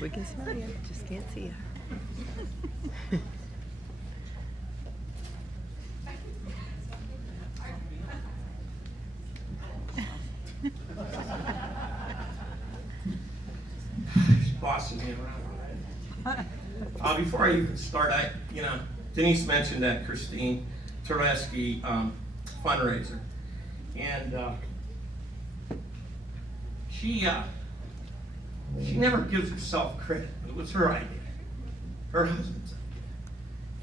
We can smell you, just can't see you. Bossing me around. Before I even start, Denise mentioned that Christine Tereski fundraiser, and she never gives herself credit. It was her idea, her husband's idea,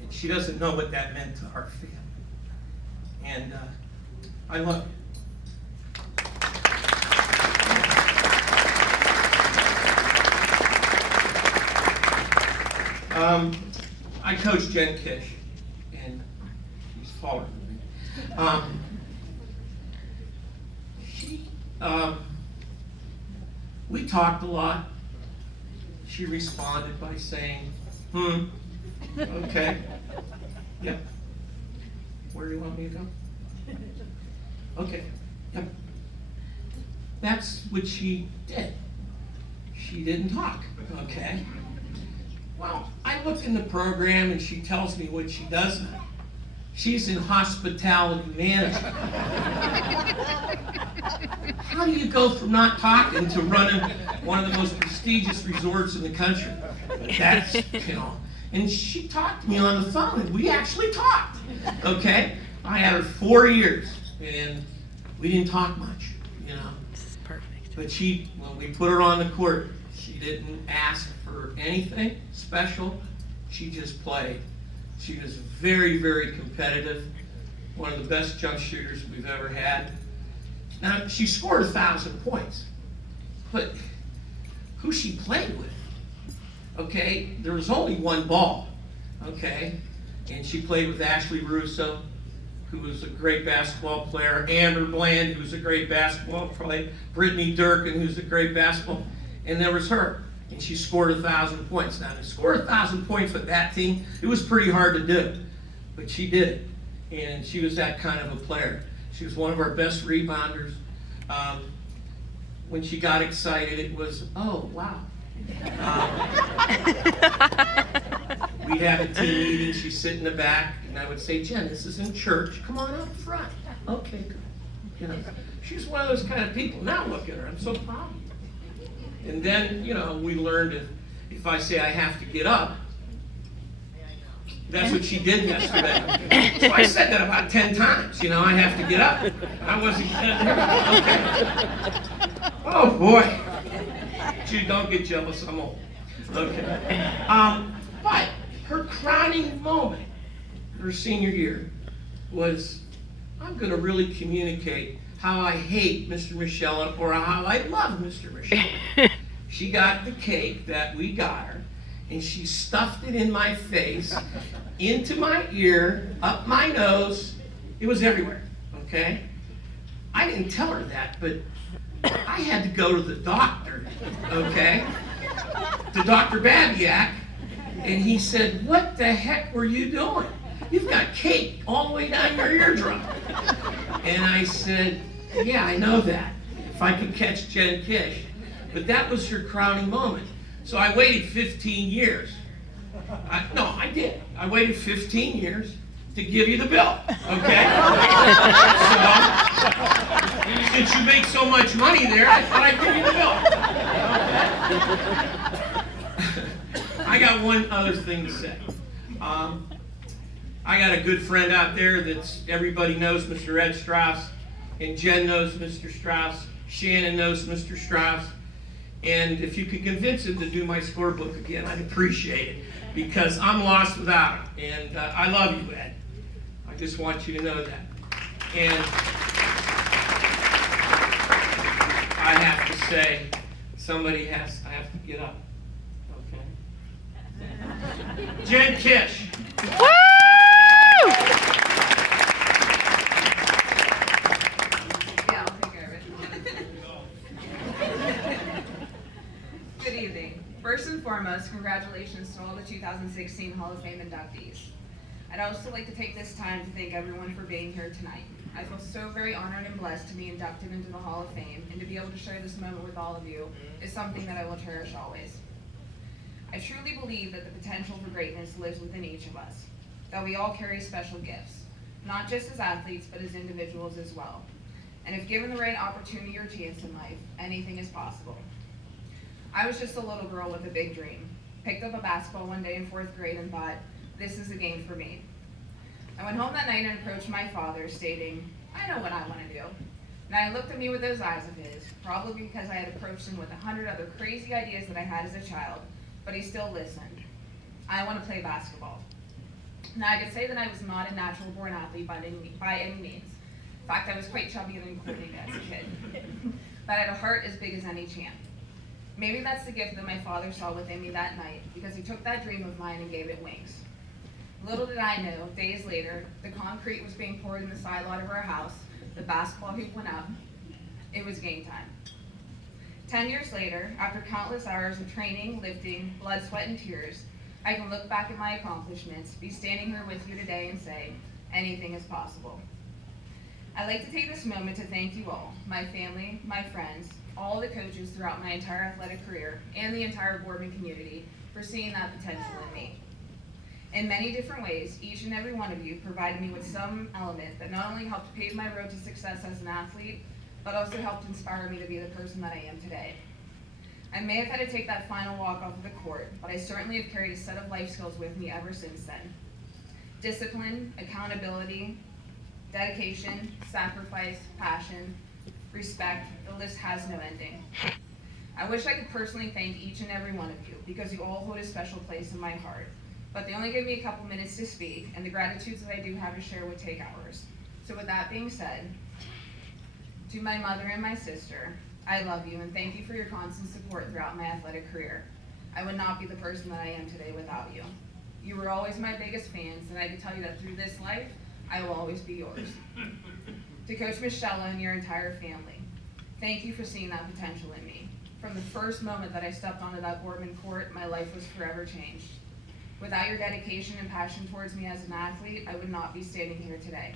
and she doesn't know what that meant to our family. And I love it. I coach Jenn Kish, and she's taller than me. We talked a lot. She responded by saying, okay, yep. Where do you want me to go? Okay, yep. That's what she did. She didn't talk, okay? Well, I look in the program and she tells me what she does now. She's in hospitality management. How do you go from not talking to running one of the most prestigious resorts in the country? That's, and she talked to me on the phone, and we actually talked, okay? I had her 4 years, and we didn't talk much, This is perfect. But when we put her on the court, she didn't ask for anything special. She just played. She was very, very competitive. One of the best jump shooters we've ever had. Now, she scored 1,000 points. But who she played with, okay, there was only one ball, okay? And she played with Ashley Russo, who was a great basketball player, Amber Bland, who's a great basketball player, Brittany Durkin, who's a great basketball, and there was her, and she scored 1,000 points. Now, to score 1,000 points with that team, it was pretty hard to do, but she did it, and she was that kind of a player. She was one of our best rebounders. When she got excited, it was, oh, wow. We'd have a team meeting, she'd sit in the back, and I would say, Jenn, this is in church, come on up front. Okay, good. She's one of those kind of people. Now look at her, I'm so proud of you. And then, we learned if I say I have to get up, that's what she did yesterday. So I said that about 10 times, I have to get up. I wasn't okay. Oh boy. Gee, don't get jealous, I'm old. Okay. But her crowning moment, her senior year, was I'm going to really communicate how I hate Mr. Michelle or how I love Mr. Michelle. She got the cake that we got her, and she stuffed it in my face, into my ear, up my nose. It was everywhere, okay? I didn't tell her that, but I had to go to the doctor, okay? To Dr. Babiak, and he said, what the heck were you doing? You've got cake all the way down your eardrum. And I said, yeah, I know that. If I could catch Jenn Kish. But that was her crowning moment. So I waited 15 years. I did. I waited 15 years to give you the bill, okay? So, since you make so much money there, I thought I'd give you the bill. I got one other thing to say. I got a good friend out there that's, everybody knows Mr. Ed Strauss, and Jenn knows Mr. Strauss, Shannon knows Mr. Strauss, and if you could convince him to do my scorebook again, I'd appreciate it, because I'm lost without him, and I love you, Ed. I just want you to know that. And I have to say, I have to get up, okay? Jenn Kish. Woo! Yeah, I'll take care of it. Good evening. First and foremost, congratulations to all the 2016 Hall of Fame inductees. I'd also like to take this time to thank everyone for being here tonight. I feel so very honored and blessed to be inducted into the Hall of Fame, and to be able to share this moment with all of you is something that I will cherish always. I truly believe that the potential for greatness lives within each of us, that we all carry special gifts, not just as athletes, but as individuals as well. And if given the right opportunity or chance in life, anything is possible. I was just a little girl with a big dream. Picked up a basketball one day in 4th grade and thought, this is a game for me. I went home that night and approached my father, stating, I know what I want to do. And I looked at me with those eyes of his, probably because I had approached him with 100 other crazy ideas that I had as a child, but he still listened. I want to play basketball. Now, I could say that I was not a natural born athlete by any means. In fact, I was quite chubby and uncoordinated as a kid. But I had a heart as big as any champ. Maybe that's the gift that my father saw within me that night, because he took that dream of mine and gave it wings. Little did I know, days later, the concrete was being poured in the side lot of our house, the basketball hoop went up, it was game time. 10 years later, after countless hours of training, lifting, blood, sweat, and tears, I can look back at my accomplishments, be standing here with you today and say, anything is possible. I'd like to take this moment to thank you all, my family, my friends, all the coaches throughout my entire athletic career, and the entire Boardman community for seeing that potential in me. In many different ways, each and every one of you provided me with some element that not only helped pave my road to success as an athlete, but also helped inspire me to be the person that I am today. I may have had to take that final walk off of the court, but I certainly have carried a set of life skills with me ever since then. Discipline, accountability, dedication, sacrifice, passion, respect, the list has no ending. I wish I could personally thank each and every one of you, because you all hold a special place in my heart. But they only give me a couple minutes to speak, and the gratitudes that I do have to share would take hours. So with that being said, to my mother and my sister, I love you and thank you for your constant support throughout my athletic career. I would not be the person that I am today without you. You were always my biggest fans, and I can tell you that through this life, I will always be yours. To Coach Michelle and your entire family, thank you for seeing that potential in me. From the first moment that I stepped onto that Boardman court, my life was forever changed. Without your dedication and passion towards me as an athlete, I would not be standing here today.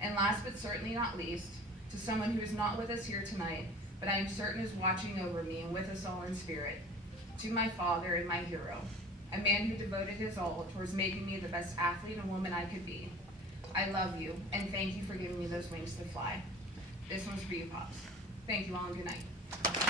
And last but certainly not least, to someone who is not with us here tonight, but I am certain is watching over me and with us all in spirit, to my father and my hero, a man who devoted his all towards making me the best athlete and woman I could be. I love you, and thank you for giving me those wings to fly. This one's for you, Pops. Thank you all, and good night.